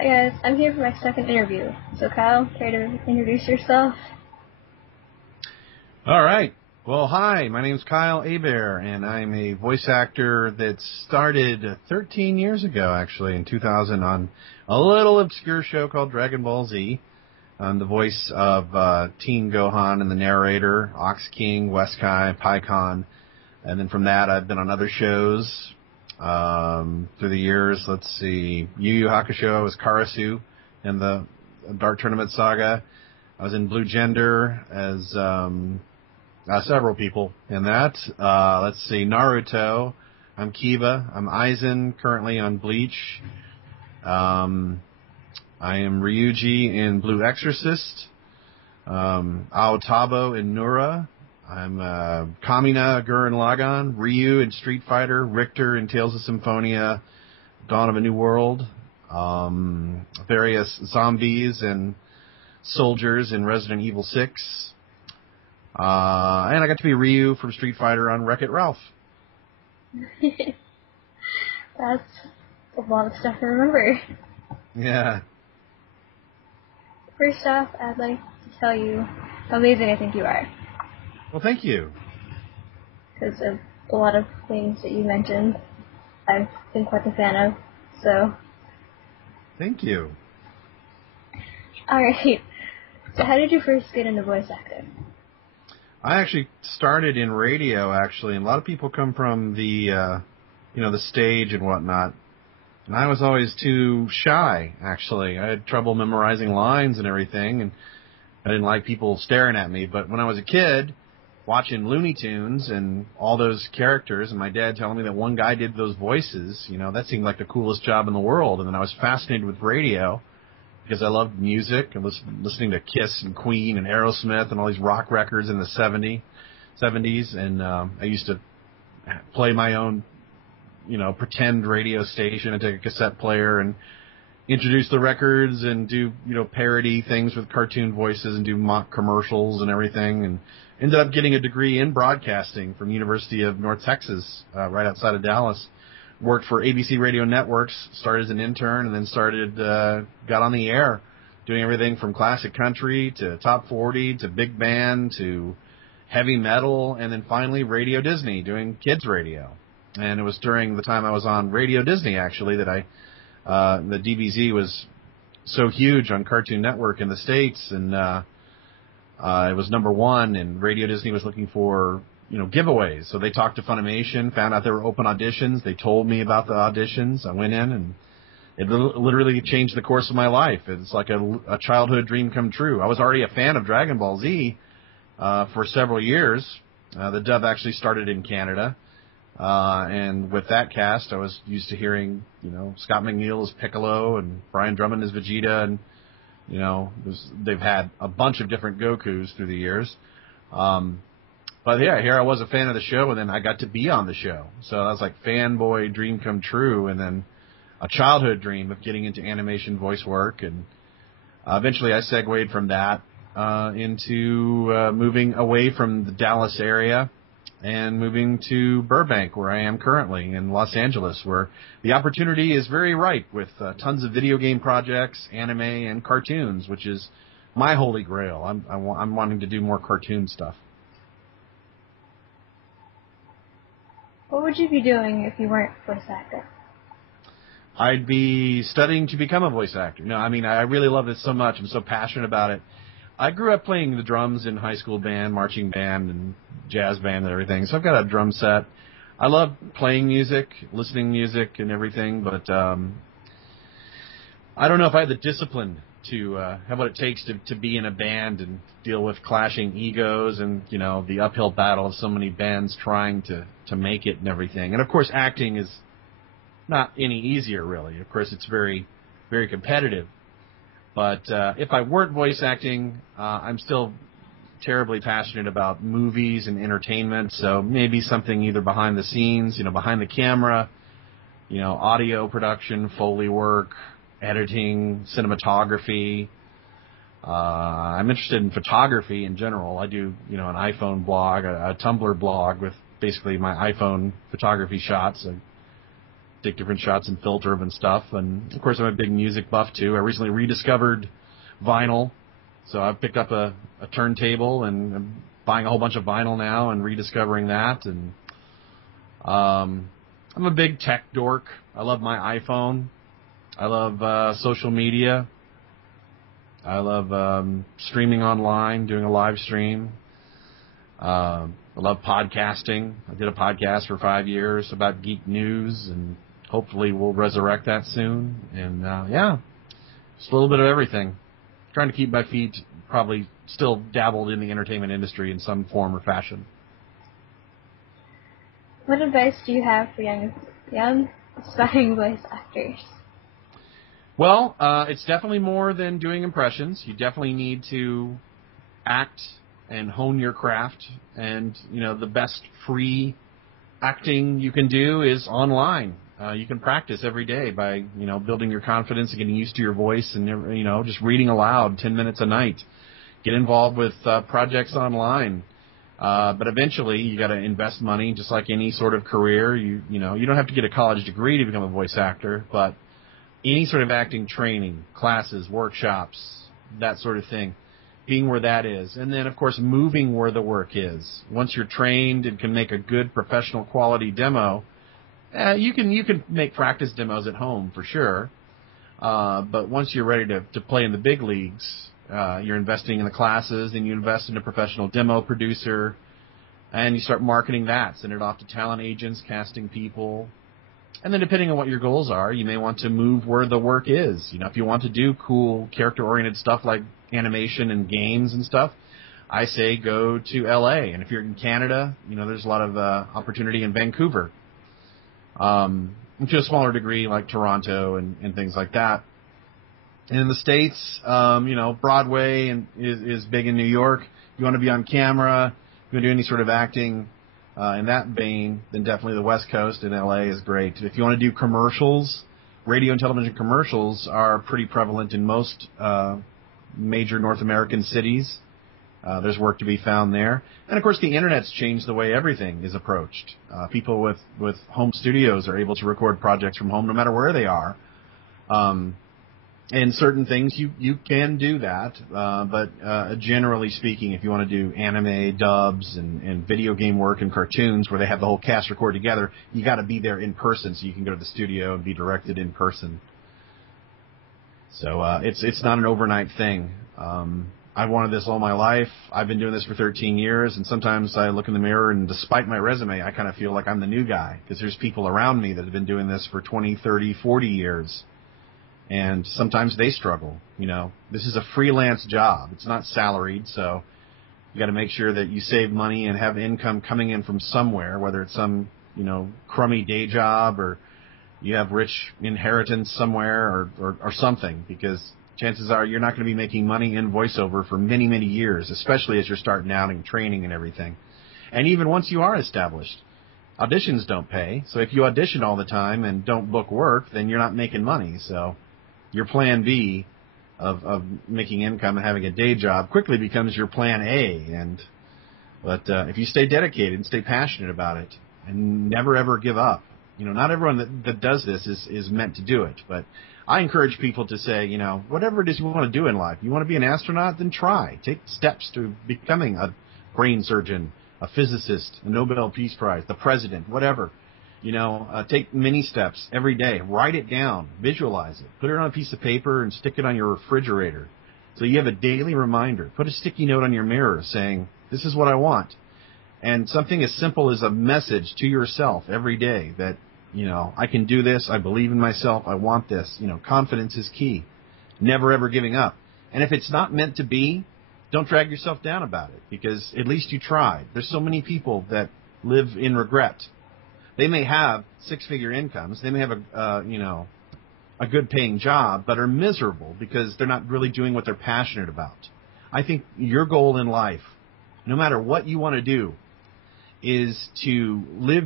Hi guys, I'm here for my second interview. So Kyle, care to introduce yourself? All right. Well, hi, my name's Kyle Hebert, and I'm a voice actor that started 13 years ago, actually, in 2000 on a little obscure show called Dragon Ball Z. I'm the voice of Teen Gohan and the narrator, Ox King, Weskai, Pycon, and then from that I've been on other shows through the years. Let's see, Yu Yu Hakusho, I was Karasu in the Dark Tournament Saga. I was in Blue Gender as several people in that. Let's see, Naruto, I'm Kiba. I'm Aizen, currently on Bleach. I am Ryuji in Blue Exorcist. Aotabo in Nura. I'm Kamina Gurren Lagann, Ryu in Street Fighter, Richter in Tales of Symphonia, Dawn of a New World, various zombies and soldiers in Resident Evil 6, and I got to be Ryu from Street Fighter on Wreck-It Ralph. That's a lot of stuff to remember. Yeah. First off, I'd like to tell you how amazing I think you are. Well, thank you. Because of a lot of things that you mentioned, I've been quite a fan of, so... Thank you. Alright, so how did you first get into voice acting? I actually started in radio, actually, and a lot of people come from the, the stage and whatnot. And I was always too shy, actually. I had trouble memorizing lines and everything, and I didn't like people staring at me. But when I was a kid, watching Looney Tunes and all those characters, and my dad telling me that one guy did those voices, that seemed like the coolest job in the world. And then I was fascinated with radio because I loved music and listening to Kiss and Queen and Aerosmith and all these rock records in the 70s. And I used to play my own pretend radio station and take a cassette player and introduce the records and do, parody things with cartoon voices and do mock commercials and everything, and ended up getting a degree in broadcasting from University of North Texas, right outside of Dallas. Worked for ABC Radio Networks, started as an intern, and then got on the air, doing everything from classic country to top 40 to big band to heavy metal, and then finally Radio Disney, doing kids radio. And it was during the time I was on Radio Disney, actually, that the DBZ was so huge on Cartoon Network in the States, and it was #1, and Radio Disney was looking for, giveaways. So they talked to Funimation, found out there were open auditions. They told me about the auditions. I went in, and it literally changed the course of my life. It's like a childhood dream come true. I was already a fan of Dragon Ball Z for several years. The dub actually started in Canada. And with that cast, I was used to hearing, Scott McNeil as Piccolo and Brian Drummond as Vegeta, and, they've had a bunch of different Gokus through the years. But yeah, here I was a fan of the show, and then I got to be on the show. So that was like fanboy dream come true, and then a childhood dream of getting into animation voice work. And eventually I segued from that into moving away from the Dallas area and moving to Burbank, where I am currently, in Los Angeles, where the opportunity is very ripe with tons of video game projects, anime, and cartoons, which is my holy grail. I'm wanting to do more cartoon stuff. What would you be doing if you weren't a voice actor? I'd be studying to become a voice actor. No, I mean, I really love it so much. I'm so passionate about it. I grew up playing the drums in high school band, marching band, and jazz band and everything, so I've got a drum set. I love playing music, listening music, and everything, but I don't know if I had the discipline to have what it takes to be in a band and deal with clashing egos and, the uphill battle of so many bands trying to make it and everything. And, of course, acting is not any easier, really. Of course, it's very, very competitive. But if I weren't voice acting, I'm still terribly passionate about movies and entertainment, so maybe something either behind the scenes, behind the camera, audio production, Foley work, editing, cinematography. I'm interested in photography in general. I do, an iPhone blog, a Tumblr blog with basically my iPhone photography shots. take different shots and filter them and stuff. And, of course, I'm a big music buff, too. I recently rediscovered vinyl. So I've picked up a turntable and I'm buying a whole bunch of vinyl now and rediscovering that. And I'm a big tech dork. I love my iPhone. I love social media. I love streaming online, doing a live stream. I love podcasting. I did a podcast for 5 years about geek news, and hopefully we'll resurrect that soon. And, yeah, just a little bit of everything. Trying to keep my feet probably still dabbled in the entertainment industry in some form or fashion. What advice do you have for young aspiring voice actors? Well, it's definitely more than doing impressions. You definitely need to act and hone your craft. And, the best free acting you can do is online. You can practice every day by, building your confidence and getting used to your voice and, just reading aloud 10 minutes a night. Get involved with projects online. But eventually you got to invest money just like any sort of career. You don't have to get a college degree to become a voice actor, but any sort of acting training, classes, workshops, that sort of thing, being where that is. And then, of course, moving where the work is. Once you're trained and can make a good professional quality demo, you can make practice demos at home for sure. But once you're ready to play in the big leagues, you're investing in the classes, and you invest in a professional demo producer, and you start marketing that, send it off to talent agents, casting people. And then depending on what your goals are, you may want to move where the work is. If you want to do cool character-oriented stuff like animation and games and stuff, I say go to L.A. And if you're in Canada, there's a lot of opportunity in Vancouver. To a smaller degree like Toronto and things like that. And in the States, Broadway is big in New York. If you want to be on camera, if you want to do any sort of acting in that vein, then definitely the West Coast in L.A. is great. If you want to do commercials, radio and television commercials are pretty prevalent in most major North American cities. There's work to be found there. And, of course, the Internet's changed the way everything is approached. People with home studios are able to record projects from home no matter where they are. And certain things you can do that, but generally speaking, if you want to do anime dubs and video game work and cartoons where they have the whole cast record together, you got to be there in person so you can go to the studio and be directed in person. So it's not an overnight thing. I've wanted this all my life. I've been doing this for 13 years, and sometimes I look in the mirror, and despite my resume, I kind of feel like I'm the new guy because there's people around me that have been doing this for 20, 30, 40 years. And sometimes they struggle. This is a freelance job. It's not salaried, so you got to make sure that you save money and have income coming in from somewhere, whether it's some, crummy day job or you have rich inheritance somewhere or something, because chances are you're not going to be making money in voiceover for many, many years, especially as you're starting out and training and everything. And even once you are established, auditions don't pay. So if you audition all the time and don't book work, then you're not making money. So your plan B of making income and having a day job quickly becomes your plan A. But if you stay dedicated and stay passionate about it and never ever give up, not everyone that does this is meant to do it. But I encourage people to say, whatever it is you want to do in life, you want to be an astronaut, then try. Take steps to becoming a brain surgeon, a physicist, a Nobel Peace Prize, the president, whatever. Take many steps every day. Write it down. Visualize it. Put it on a piece of paper and stick it on your refrigerator so you have a daily reminder. Put a sticky note on your mirror saying, this is what I want. And something as simple as a message to yourself every day that, I can do this. I believe in myself. I want this. Confidence is key. Never, ever giving up. And if it's not meant to be, don't drag yourself down about it, because at least you tried. There's so many people that live in regret. They may have six-figure incomes. They may have a good-paying job, but are miserable because they're not really doing what they're passionate about. I think your goal in life, no matter what you want to do, is to live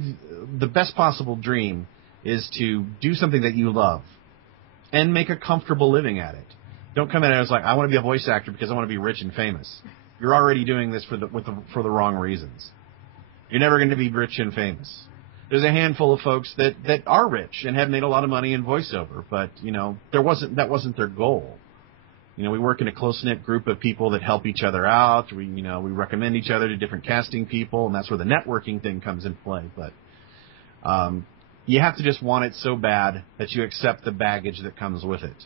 the best possible dream, is to do something that you love and make a comfortable living at it. Don't come at it as like, I want to be a voice actor because I want to be rich and famous. You're already doing this for the wrong reasons. You're never going to be rich and famous. There's a handful of folks that are rich and have made a lot of money in voiceover, but that wasn't their goal. We work in a close-knit group of people that help each other out. We recommend each other to different casting people, and that's where the networking thing comes in play. But you have to just want it so bad that you accept the baggage that comes with it.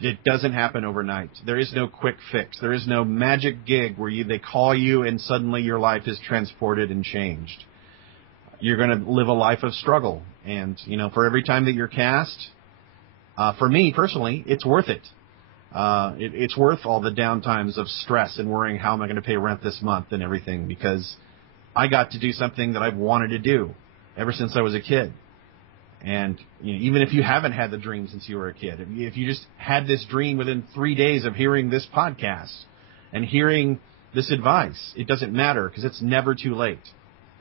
It doesn't happen overnight. There is no quick fix. There is no magic gig where they call you and suddenly your life is transported and changed. You're going to live a life of struggle. And, for every time that you're cast, for me personally, it's worth it. It's worth all the downtimes of stress and worrying how am I going to pay rent this month and everything, because I got to do something that I've wanted to do ever since I was a kid. And even if you haven't had the dream since you were a kid, if you just had this dream within 3 days of hearing this podcast and hearing this advice, it doesn't matter because it's never too late.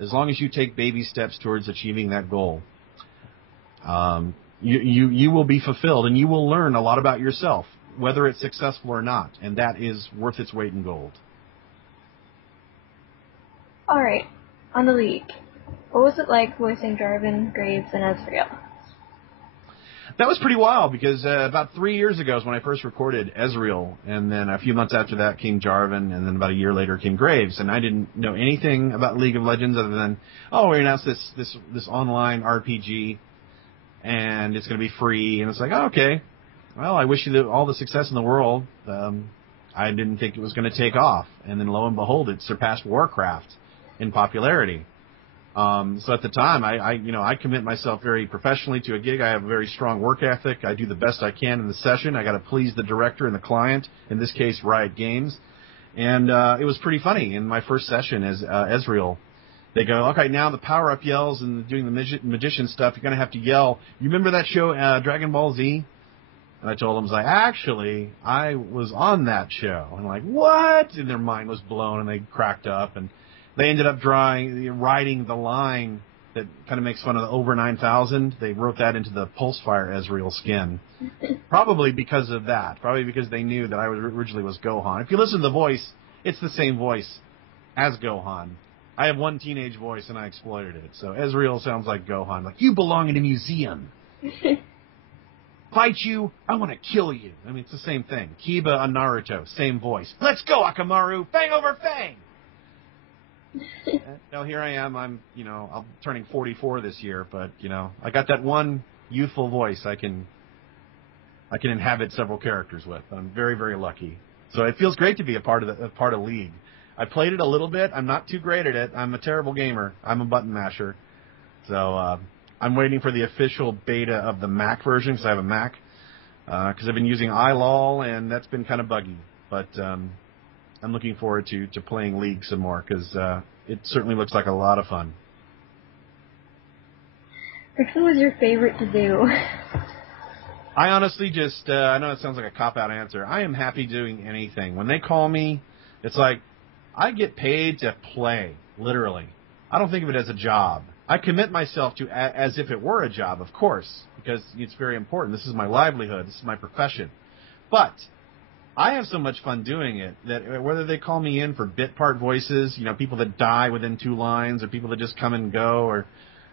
As long as you take baby steps towards achieving that goal, you will be fulfilled and you will learn a lot about yourself, whether it's successful or not, and that is worth its weight in gold. All right, on the League. What was it like voicing Jarvan, Graves, and Ezreal? That was pretty wild because about 3 years ago is when I first recorded Ezreal, and then a few months after that came Jarvan, and then about a year later came Graves, and I didn't know anything about League of Legends other than, we announced this online RPG, and it's going to be free, and it's like, okay, well, I wish you all the success in the world. I didn't think it was going to take off, and then lo and behold, it surpassed Warcraft in popularity. So at the time, I commit myself very professionally to a gig. I have a very strong work ethic. I do the best I can in the session. I got to please the director and the client, in this case, Riot Games. And it was pretty funny. In my first session as Ezreal, they go, okay, now the power-up yells and doing the magician stuff, you're going to have to yell. You remember that show, Dragon Ball Z? And I told them, actually, I was on that show. And I'm like, what? And their mind was blown, and they cracked up. And they ended up writing the line that kind of makes fun of the over 9,000. They wrote that into the Pulsefire Ezreal skin. Probably because of that. Probably because they knew that I originally was Gohan. If you listen to the voice, it's the same voice as Gohan. I have one teenage voice, and I exploited it. So Ezreal sounds like Gohan. Like, you belong in a museum. Fight you, I want to kill you. I mean, it's the same thing. Kiba on Naruto, same voice. Let's go, Akamaru! Fang over fang! Now here I am. I'm turning 44 this year, but I got that one youthful voice I can inhabit several characters with. I'm very, very lucky. So it feels great to be a part of League. I played it a little bit. I'm not too great at it. I'm a terrible gamer. I'm a button masher. So I'm waiting for the official beta of the Mac version because I have a Mac. Because I've been using iLol and that's been kind of buggy, but I'm looking forward to playing League some more because it certainly looks like a lot of fun. Which one was your favorite to do? I honestly just, I know it sounds like a cop-out answer. I am happy doing anything. When they call me, it's like, I get paid to play, literally. I don't think of it as a job. I commit myself to as if it were a job, of course, because it's very important. This is my livelihood. This is my profession. But I have so much fun doing it that whether they call me in for bit part voices, people that die within 2 lines, or people that just come and go,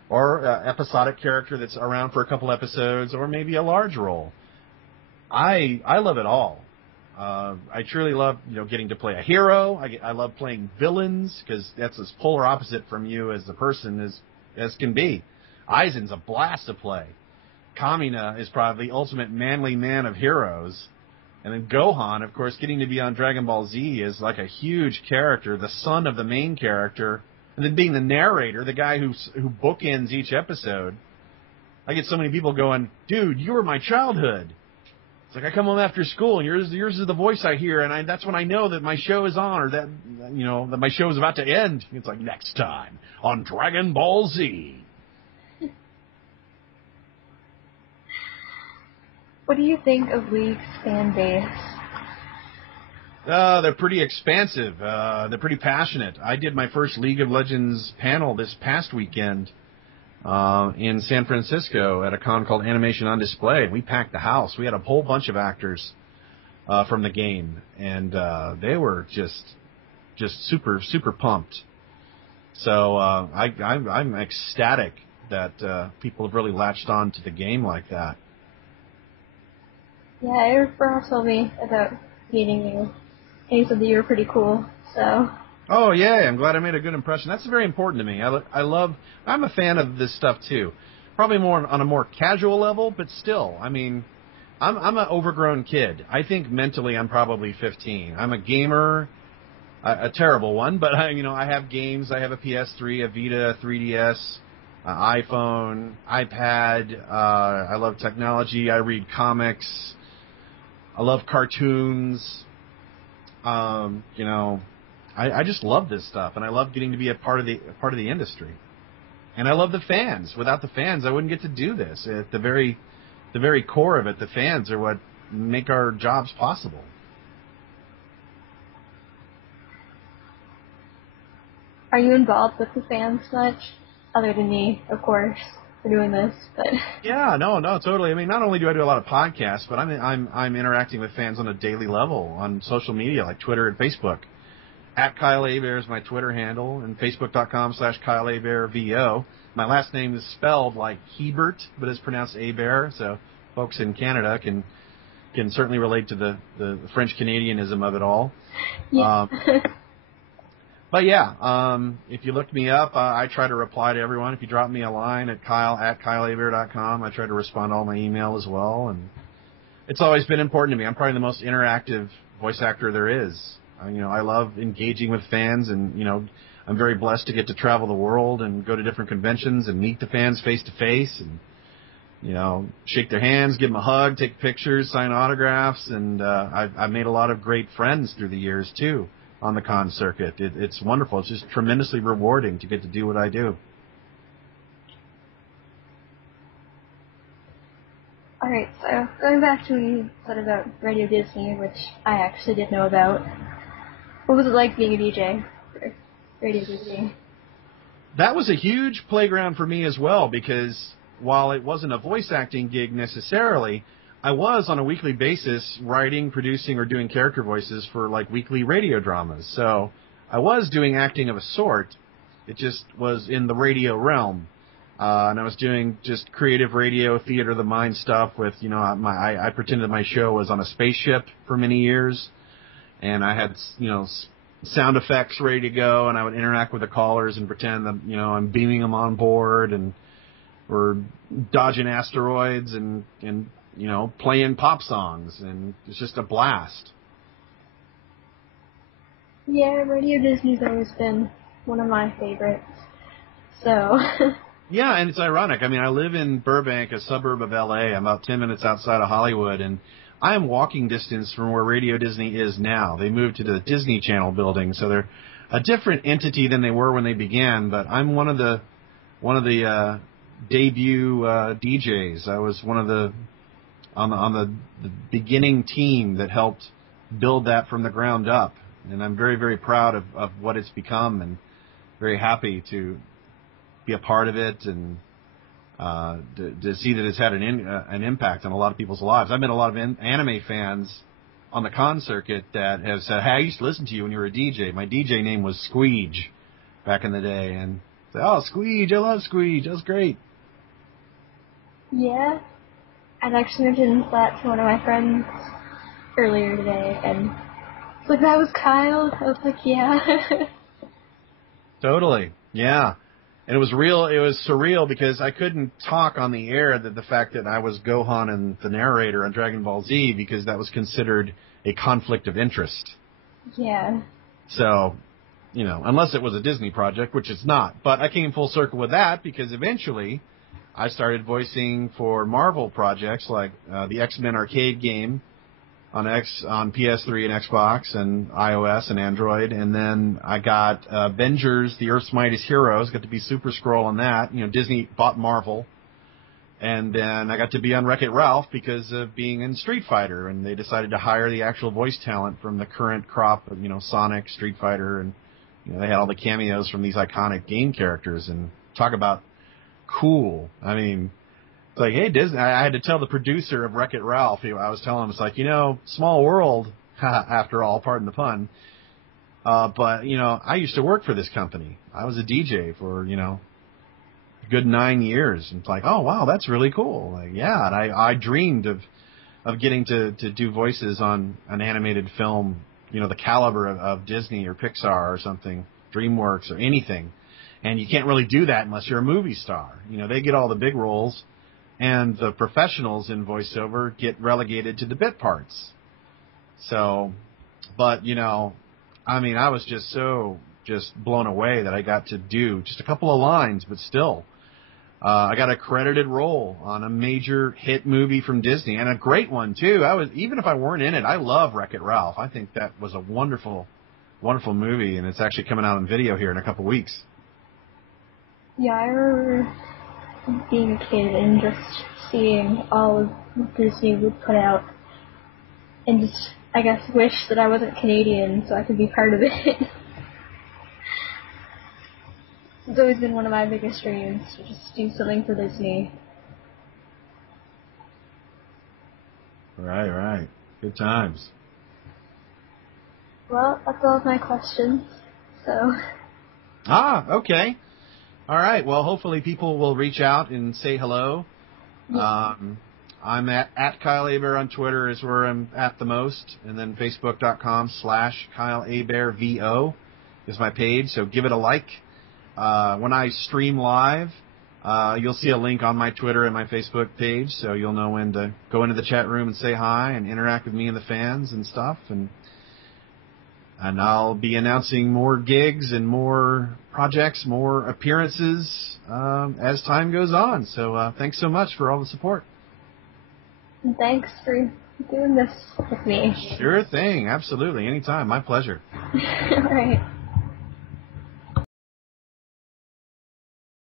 or episodic character that's around for a couple episodes, or maybe a large role, I love it all. I truly love getting to play a hero. I love playing villains because that's as polar opposite from you as a person as can be. Aizen's a blast to play. Kamina is probably the ultimate manly man of heroes. And then Gohan, of course, getting to be on Dragon Ball Z is like a huge character, the son of the main character, and then being the narrator, the guy who bookends each episode. I get so many people going, dude, you were my childhood. It's like I come home after school, and yours is the voice I hear, and that's when I know that my show is on, or that that my show is about to end. It's like, next time on Dragon Ball Z. What do you think of League's fan base? They're pretty expansive. They're pretty passionate. I did my first League of Legends panel this past weekend in San Francisco at a con called Animation on Display. We packed the house. We had a whole bunch of actors from the game, and they were just super, super pumped. So I'm ecstatic that people have really latched on to the game like that. Yeah, your friend told me about meeting you, and he said that you were pretty cool, so... Oh, yeah, I'm glad I made a good impression. That's very important to me. I'm a fan of this stuff, too. Probably more on a more casual level, but still, I mean, I'm an overgrown kid. I think mentally I'm probably 15. I'm a gamer, a terrible one, but I have games. I have a PS3, a Vita, a 3DS, an iPhone, iPad. I love technology. I read comics. I love cartoons. I just love this stuff, and I love getting to be a part of the industry. And I love the fans. Without the fans, I wouldn't get to do this. At the very core of it, the fans are what make our jobs possible. Are you involved with the fans much? Other than me, of course, for doing this, but... Yeah, no, totally. I mean, not only do I do a lot of podcasts, but I'm interacting with fans on a daily level on social media like Twitter and Facebook. At Kyle Hebert is my Twitter handle, and Facebook.com/Kyle HebertVO. My last name is spelled like Hebert, but it's pronounced Hebert, so folks in Canada can certainly relate to the French Canadianism of it all. Yeah. But yeah, if you look me up, I try to reply to everyone. If you drop me a line at kyle@kylehebert.com, I try to respond to all my email as well. And it's always been important to me. I'm probably the most interactive voice actor there is. I love engaging with fans, and I'm very blessed to get to travel the world and go to different conventions and meet the fans face to face, and shake their hands, give them a hug, take pictures, sign autographs, and I've made a lot of great friends through the years too on the con circuit. It's wonderful. It's just tremendously rewarding to get to do what I do. Alright, so going back to what you said about Radio Disney, which I actually did know about, what was it like being a DJ for Radio Disney? That was a huge playground for me as well, because while it wasn't a voice acting gig necessarily, I was on a weekly basis writing, producing, or doing character voices for like weekly radio dramas. So I was doing acting of a sort. It just was in the radio realm. And I was doing just creative radio, theater of the mind stuff with, I pretended my show was on a spaceship for many years. And I had, sound effects ready to go, and I would interact with the callers and pretend that, I'm beaming them on board, and we're dodging asteroids and playing pop songs, and it's just a blast. Yeah, Radio Disney's always been one of my favorites. So... Yeah, and it's ironic. I mean, I live in Burbank, a suburb of L.A. I'm about 10 minutes outside of Hollywood, and I am walking distance from where Radio Disney is now. They moved to the Disney Channel building, so they're a different entity than they were when they began. But I'm one of the debut DJs. I was one of the on the beginning team that helped build that from the ground up, and I'm very, very proud of what it's become, and very happy to be a part of it, and to see that it's had an impact on a lot of people's lives. I've met a lot of anime fans on the con circuit that have said, "Hey, I used to listen to you when you were a DJ. My DJ name was Squeege back in the day," and say, "Oh, Squeege, I love Squeege. That was great." Yeah, I'd actually mentioned that to one of my friends earlier today, and it's like, that was Kyle. I was like, yeah. Totally, yeah. And it was real. It was surreal because I couldn't talk on the air the fact that I was Gohan and the narrator on Dragon Ball Z, because that was considered a conflict of interest. Yeah. So, unless it was a Disney project, which it's not. But I came full circle with that because eventually I started voicing for Marvel projects like the X-Men arcade game on PS3 and Xbox and iOS and Android, and then I got Avengers, the Earth's Mightiest Heroes, got to be Super Skrull on that. Disney bought Marvel, and then I got to be on Wreck-It Ralph because of being in Street Fighter, and they decided to hire the actual voice talent from the current crop of Sonic, Street Fighter, and they had all the cameos from these iconic game characters. And talk about cool. I mean, it's like, hey, Disney, I had to tell the producer of Wreck-It Ralph, I was telling him, it's like, small world, after all, pardon the pun. But, I used to work for this company. I was a DJ for, a good 9 years. And it's like, oh, wow, that's really cool. Like, yeah, and I dreamed of getting to do voices on an animated film, the caliber of Disney or Pixar or something, DreamWorks or anything. And you can't really do that unless you're a movie star. They get all the big roles, and the professionals in voiceover get relegated to the bit parts. So, but, I was just blown away that I got to do just a couple of lines, but still. I got a credited role on a major hit movie from Disney, and a great one, too. Even if I weren't in it, I love Wreck-It Ralph. I think that was a wonderful, wonderful movie, and it's actually coming out on video here in a couple weeks. Yeah, I remember being a kid and just seeing all of Disney would put out, and just, I guess, wish that I wasn't Canadian so I could be part of it. It's always been one of my biggest dreams to just do something for Disney. Right. Good times. Well, that's all of my questions, so... Okay. All right. Well, hopefully people will reach out and say hello. Yeah. I'm at Kyle Hebert on Twitter is where I'm at the most. And then Facebook.com/Kyle Hebert VO is my page. So give it a like. When I stream live, you'll see a link on my Twitter and my Facebook page. So you'll know when to go into the chat room and say hi and interact with me and the fans and stuff. And I'll be announcing more gigs and more projects, more appearances as time goes on. So thanks so much for all the support. And thanks for doing this with me. Sure thing. Absolutely. Anytime. My pleasure. All right.